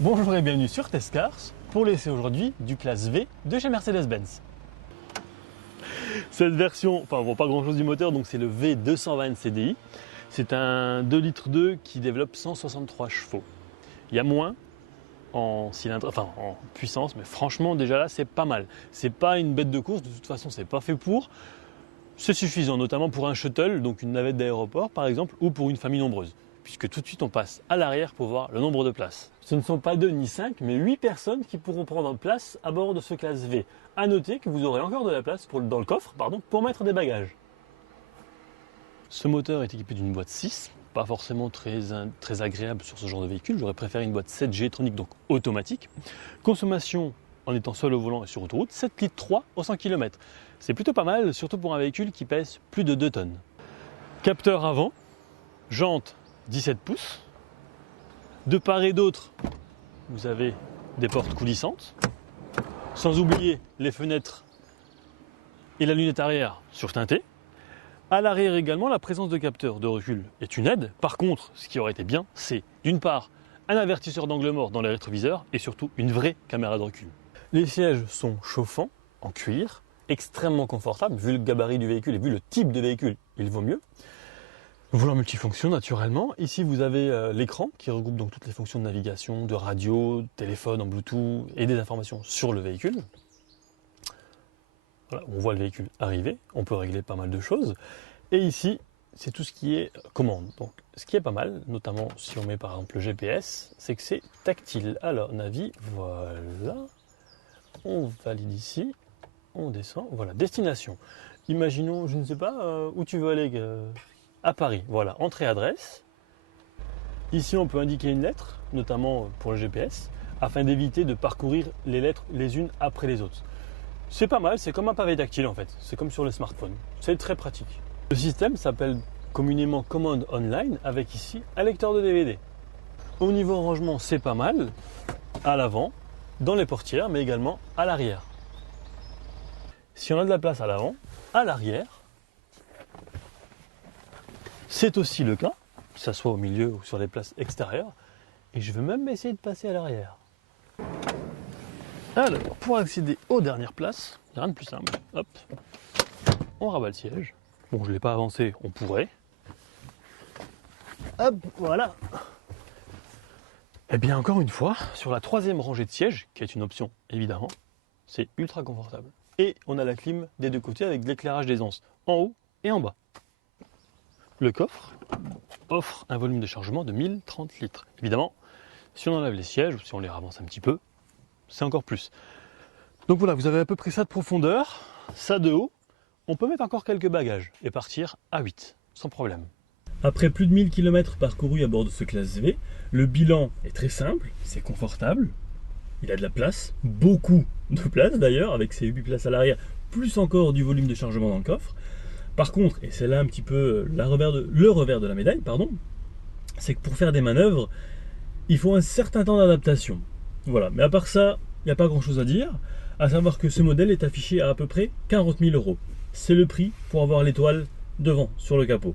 Bonjour et bienvenue sur Testcars pour l'essai aujourd'hui du classe V de chez Mercedes-Benz. Cette version, enfin bon, pas grand chose du moteur, donc c'est le V220 CDI. C'est un 2,2 litres qui développe 163 chevaux. Il y a moins en cylindre, enfin en puissance, mais franchement déjà là c'est pas mal. C'est pas une bête de course, de toute façon c'est pas fait pour. C'est suffisant, notamment pour un shuttle, donc une navette d'aéroport par exemple, ou pour une famille nombreuse, puisque tout de suite on passe à l'arrière pour voir le nombre de places. Ce ne sont pas 2 ni 5, mais 8 personnes qui pourront prendre place à bord de ce classe V. A noter que vous aurez encore de la place dans le coffre pour mettre des bagages. Ce moteur est équipé d'une boîte 6, pas forcément très agréable sur ce genre de véhicule. J'aurais préféré une boîte 7 G-tronic, donc automatique. Consommation en étant seul au volant et sur autoroute, 7,3 litres au 100 km. C'est plutôt pas mal, surtout pour un véhicule qui pèse plus de 2 tonnes. Capteur avant, jante 17 pouces. De part et d'autre, vous avez des portes coulissantes. Sans oublier les fenêtres et la lunette arrière surteintée. À l'arrière également, la présence de capteurs de recul est une aide. Par contre, ce qui aurait été bien, c'est d'une part un avertisseur d'angle mort dans les rétroviseurs et surtout une vraie caméra de recul. Les sièges sont chauffants, en cuir, extrêmement confortables. Vu le gabarit du véhicule et vu le type de véhicule, il vaut mieux. Volant multifonction naturellement. Ici vous avez l'écran qui regroupe donc toutes les fonctions de navigation, de radio, de téléphone en Bluetooth et des informations sur le véhicule. Voilà, on voit le véhicule arriver, on peut régler pas mal de choses. Et ici, c'est tout ce qui est commande. Donc, ce qui est pas mal, notamment si on met par exemple le GPS, c'est que c'est tactile. Alors, Navi, voilà. On valide ici, on descend, voilà, destination. Imaginons, je ne sais pas, où tu veux aller à Paris. Voilà, entrée-adresse. Ici, on peut indiquer une lettre, notamment pour le GPS, afin d'éviter de parcourir les lettres les unes après les autres. C'est pas mal, c'est comme un pavé tactile en fait, c'est comme sur le smartphone, c'est très pratique. Le système s'appelle communément commande online avec ici un lecteur de DVD. Au niveau rangement, c'est pas mal, à l'avant, dans les portières, mais également à l'arrière. Si on a de la place à l'avant, à l'arrière, c'est aussi le cas, que ce soit au milieu ou sur les places extérieures, et je vais même essayer de passer à l'arrière. Alors, pour accéder aux dernières places, il n'y a rien de plus simple. Hop, on rabat le siège. Bon, je ne l'ai pas avancé, on pourrait. Hop, voilà. Et bien, encore une fois, sur la troisième rangée de sièges, qui est une option évidemment, c'est ultra confortable. Et on a la clim des deux côtés avec de l'éclairage d'aisance, en haut et en bas. Le coffre offre un volume de chargement de 1030 litres. Évidemment, si on enlève les sièges ou si on les avance un petit peu, c'est encore plus. Donc voilà, vous avez à peu près ça de profondeur, ça de haut. On peut mettre encore quelques bagages et partir à 8, sans problème. Après plus de 1000 km parcourus à bord de ce classe V, le bilan est très simple, c'est confortable, il a de la place, beaucoup de place d'ailleurs, avec ses 8 places à l'arrière, plus encore du volume de chargement dans le coffre. Par contre, et c'est là un petit peu le revers de la médaille, c'est que pour faire des manœuvres, il faut un certain temps d'adaptation. Voilà, mais à part ça, il n'y a pas grand chose à dire, à savoir que ce modèle est affiché à peu près 40 000 €. C'est le prix pour avoir l'étoile devant, sur le capot.